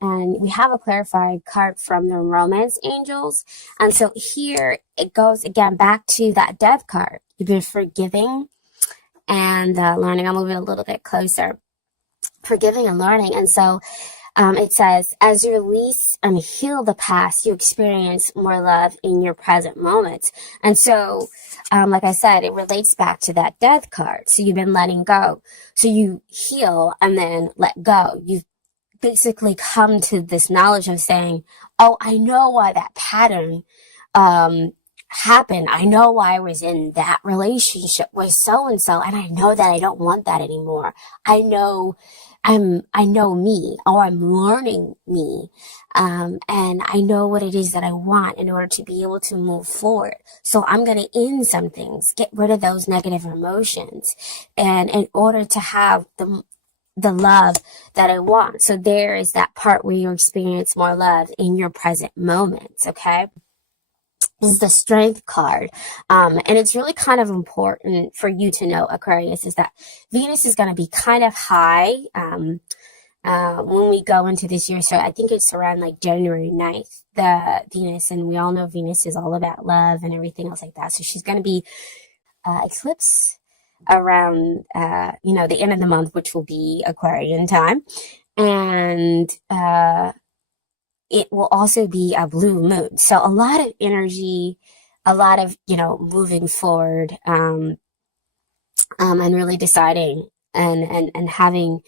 And we have a clarifying card from the romance angels. And so here it goes again back to that death card. You've been forgiving and learning. I'll move it a little bit closer. Forgiving and learning. And so it says, as you release and heal the past, you experience more love in your present moments. And so, like I said, it relates back to that death card. So you've been letting go. So you heal and then let go. You've basically come to this knowledge of saying, oh, I know why that pattern happened. I know why I was in that relationship with so-and-so, and I know that I don't want that anymore. I know me, or I'm learning me. And I know what it is that I want in order to be able to move forward. So I'm going to end some things, get rid of those negative emotions, and in order to have the love that I want. So there is that part where you experience more love in your present moments. Okay. This is the Strength card. And it's really kind of important for you to know, Aquarius, is that Venus is going to be kind of high when we go into this year. So I think it's around like January 9th, the Venus, and we all know Venus is all about love and everything else like that. So she's going to be eclipse around, the end of the month, which will be Aquarian time. And it will also be a blue moon. So a lot of energy, a lot of, moving forward, and really deciding and having,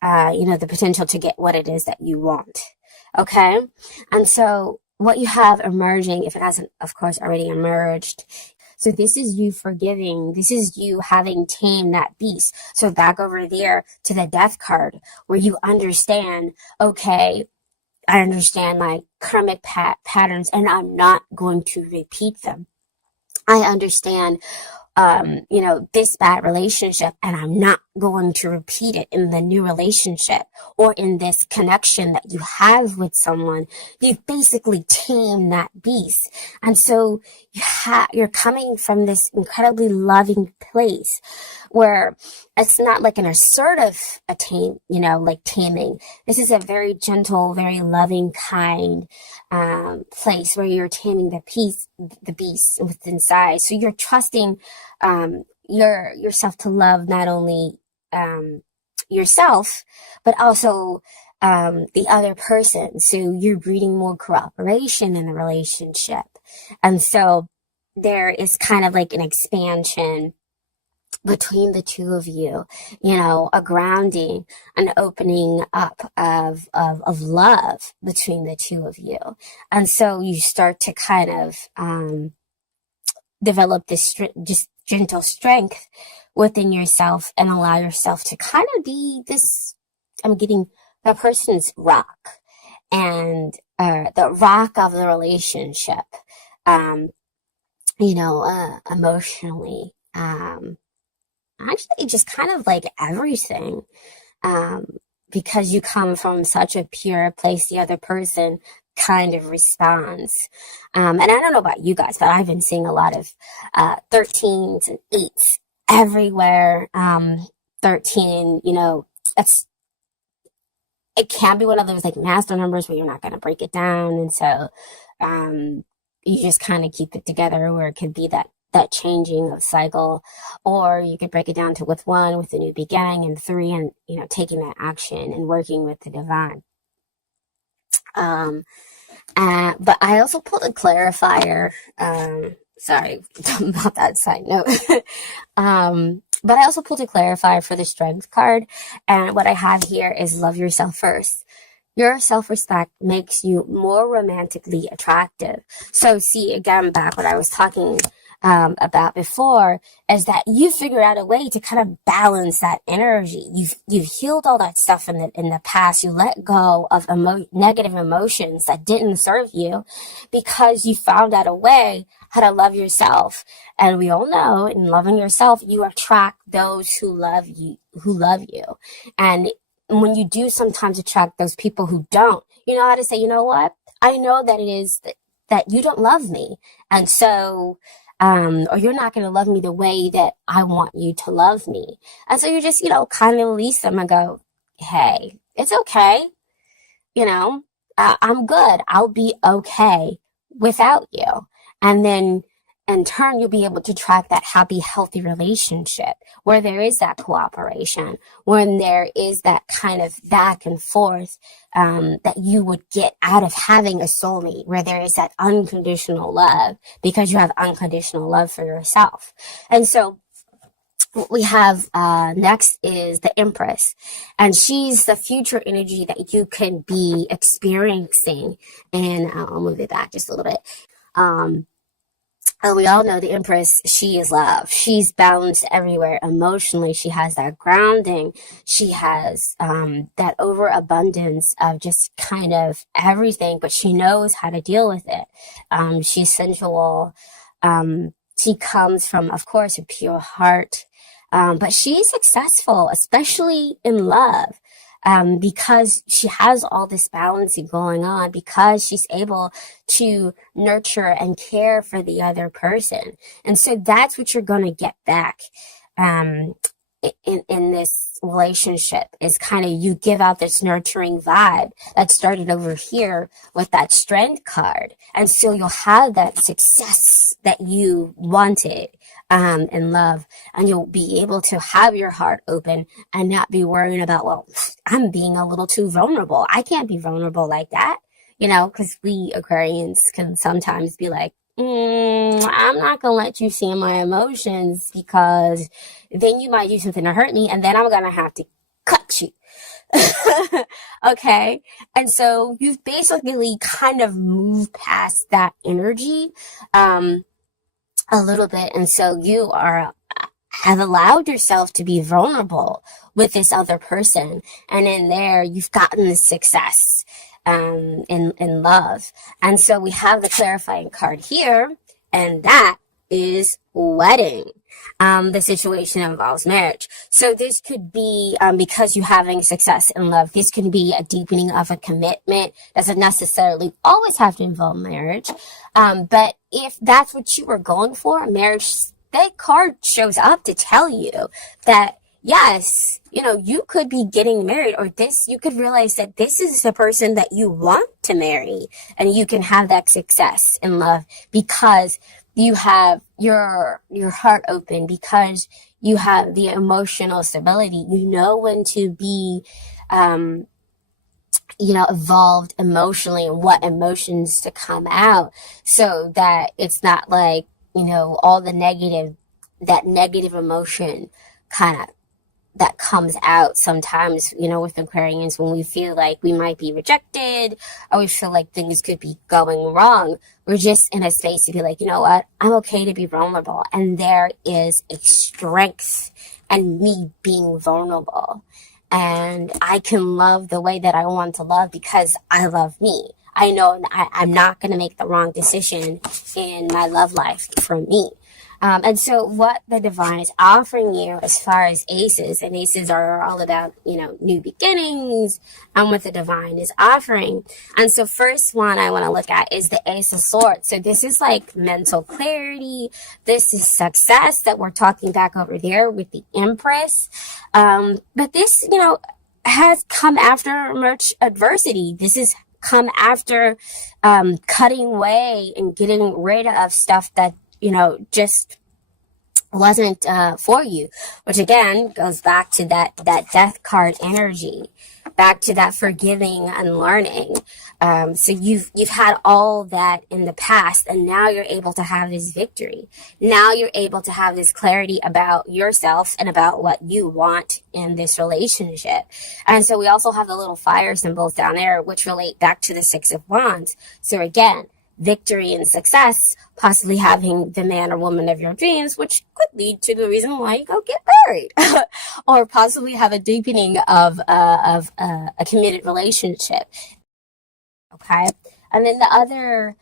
the potential to get what it is that you want. Okay. And so what you have emerging, if it hasn't, of course, already emerged, so this is you forgiving. This is you having tamed that beast. So back over there to the death card where you understand, okay, I understand my karmic patterns and I'm not going to repeat them. I understand, this bad relationship and I'm not going to repeat it in the new relationship or in this connection that you have with someone. You've basically tamed that beast. And so you're coming from this incredibly loving place where it's not like an assertive taming. This is a very gentle, very loving, kind place where you're taming the beast within inside. So you're trusting yourself to love not only yourself, but also the other person. So you're breeding more cooperation in the relationship. And so there is kind of like an expansion between the two of you, a grounding, an opening up of love between the two of you. And so you start to kind of develop this just gentle strength within yourself and allow yourself to kind of be this, I'm getting the person's rock and the rock of the relationship, emotionally, actually just kind of like everything, because you come from such a pure place, the other person kind of responds. And I don't know about you guys, but I've been seeing a lot of 13s and 8s everywhere. 13, it can be one of those like master numbers where you're not going to break it down. And so you just kind of keep it together, or it could be that changing of cycle, or you could break it down to with 1, with the new beginning, and 3, and, taking that action and working with the divine. But I also pulled a clarifier, sorry about that side note. But I also pulled a clarifier for the Strength card. And what I have here is love yourself first. Your self-respect makes you more romantically attractive. So see, again, back what I was talking about before, is that you figure out a way to kind of balance that energy. You've healed all that stuff in the past. You let go of negative emotions that didn't serve you, because you found out a way how to love yourself. And we all know, in loving yourself, you attract those who love you. And when you do sometimes attract those people who don't, you know how to say, you know what? I know that it is that you don't love me. And so, or you're not going to love me the way that I want you to love me. And so you just, kind of release them and go, hey, it's okay. I'm good. I'll be okay without you. And then in turn, you'll be able to track that happy, healthy relationship where there is that cooperation, when there is that kind of back and forth that you would get out of having a soulmate, where there is that unconditional love because you have unconditional love for yourself. And so what we have next is the Empress, and she's the future energy that you can be experiencing. And I'll move it back just a little bit. And we all know the Empress, she is love. She's balanced everywhere emotionally. She has that grounding. She has that overabundance of just kind of everything, but she knows how to deal with it. She's sensual. She comes from, of course, a pure heart. But she's successful, especially in love, because she has all this balancing going on, because she's able to nurture and care for the other person. And so that's what you're going to get back in this relationship, is kind of you give out this nurturing vibe that started over here with that Strength card. And so you'll have that success that you wanted in love, and you'll be able to have your heart open and not be worrying about, well, I'm being a little too vulnerable. I can't be vulnerable like that, because we Aquarians can sometimes be like, I'm not gonna let you see my emotions, because then you might do something to hurt me, and then I'm gonna have to cut you. Okay. And so you've basically kind of moved past that energy a little bit, and so you have allowed yourself to be vulnerable with this other person, and in there you've gotten the success in love. And so we have the clarifying card here, and that is wedding. The situation involves marriage. So this could be, because you're having success in love, this could be a deepening of a commitment. Doesn't necessarily always have to involve marriage. But if that's what you were going for, marriage, that card shows up to tell you that, yes, you could be getting married, or you could realize that this is the person that you want to marry, and you can have that success in love because you have your heart open, because you have the emotional stability. You know when to be, evolved emotionally, and what emotions to come out, so that it's not like, all that negative emotion kind of that comes out sometimes, with Aquarians, when we feel like we might be rejected, or we feel like things could be going wrong. We're just in a space to be like, you know what? I'm okay to be vulnerable. And there is a strength in me being vulnerable. And I can love the way that I want to love because I love me. I know I'm not going to make the wrong decision in my love life for me. And so what the divine is offering you as far as aces, and aces are all about, new beginnings, and what the divine is offering. And so first one I want to look at is the Ace of Swords. So this is like mental clarity. This is success that we're talking back over there with the Empress. But this, has come after much adversity. This is come after cutting away and getting rid of stuff that just wasn't for you, which again goes back to that death card energy, back to that forgiving and learning. So you've had all that in the past, and now you're able to have this victory. Now you're able to have this clarity about yourself and about what you want in this relationship. And so we also have the little fire symbols down there, which relate back to the Six of Wands. So again, victory and success, possibly having the man or woman of your dreams, which could lead to the reason why you go get married, or possibly have a deepening of a committed relationship. Okay, and then the other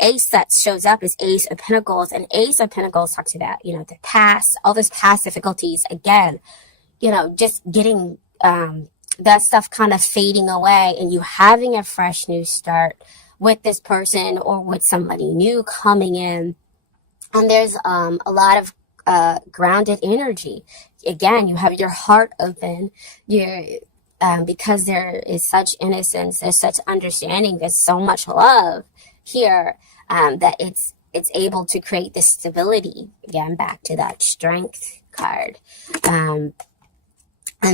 ace that shows up is Ace of Pentacles, and Ace of Pentacles talks about the past, all those past difficulties. Again, just getting that stuff kind of fading away, and you having a fresh new start with this person or with somebody new coming in. And there's a lot of grounded energy. again, you have your heart open. You're because there is such innocence, there's such understanding, there's so much love here, that it's able to create this stability. Again, back to that strength card. And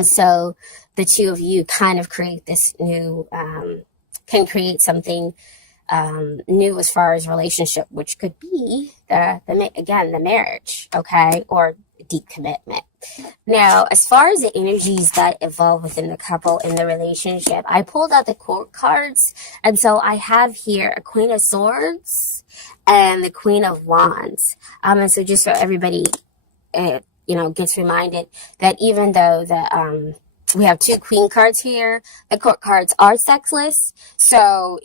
so the two of you kind of create this new, can create something new as far as relationship, which could be the marriage, okay, or deep commitment. Now, as far as the energies that evolve within the couple in the relationship, I pulled out the court cards, and so I have here a Queen of Swords and the Queen of Wands. And so just so everybody, gets reminded that even though we have two Queen cards here, the court cards are sexless. So,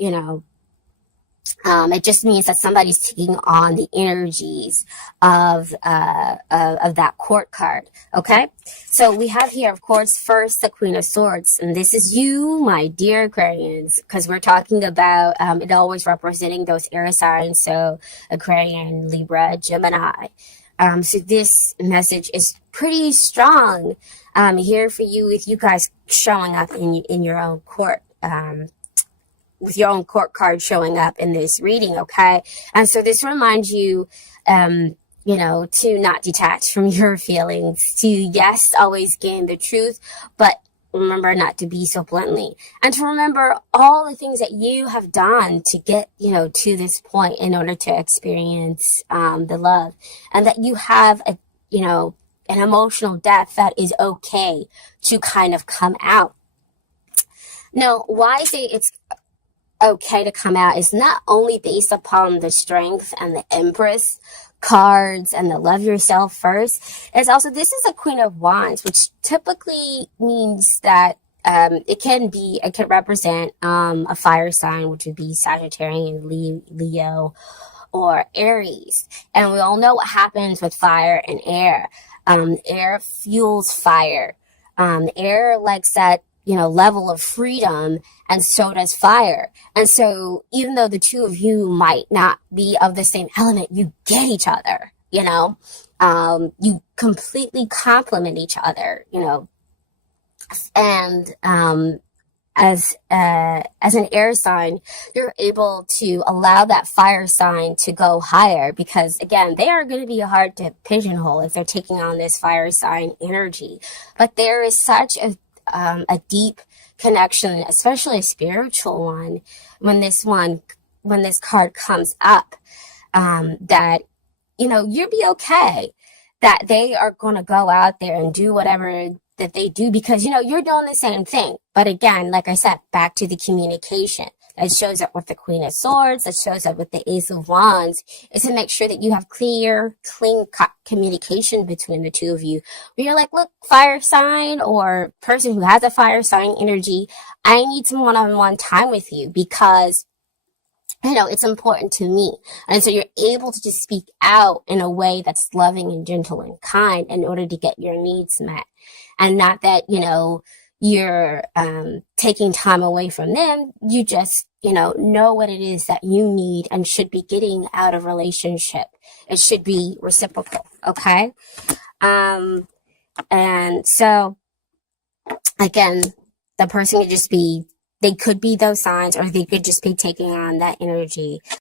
it just means that somebody's taking on the energies of that court card. Okay, so we have here, of course, first the Queen of Swords, and this is you, my dear Aquarians, because we're talking about it always representing those air signs. So Aquarian, Libra, Gemini. So this message is pretty strong here for you, with you guys showing up in your own court. With your own court card showing up in this reading, okay? And so this reminds you, to not detach from your feelings, to, yes, always gain the truth, but remember not to be so bluntly, and to remember all the things that you have done to get, to this point in order to experience the love, and that you have an emotional depth that is okay to kind of come out. Now, why I say it's okay to come out is not only based upon the Strength and the Empress cards and the Love Yourself First. It's also, this is a Queen of Wands, which typically means that it can represent a fire sign, which would be Sagittarius, Leo, or Aries. And we all know what happens with fire and air. Air fuels fire. Air likes that level of freedom, and so does fire. And so even though the two of you might not be of the same element, you get each other, you completely complement each other, and as an air sign, you're able to allow that fire sign to go higher, because again, they are going to be hard to pigeonhole if they're taking on this fire sign energy. But there is such a deep connection, especially a spiritual one, when this card comes up, that, you'll be okay, that they are going to go out there and do whatever that they do, because, you're doing the same thing. But again, like I said, back to the communication. That shows up with the Queen of Swords, that shows up with the Ace of Wands, is to make sure that you have clean communication between the two of you. Where you're like, look, fire sign or person who has a fire sign energy, I need some one-on-one time with you, because it's important to me. And so you're able to just speak out in a way that's loving and gentle and kind in order to get your needs met. And not that, you're taking time away from them. You just, know what it is that you need and should be getting out of relationship. It should be reciprocal, okay? And so, again, the person could just be, they could be those signs, or they could just be taking on that energy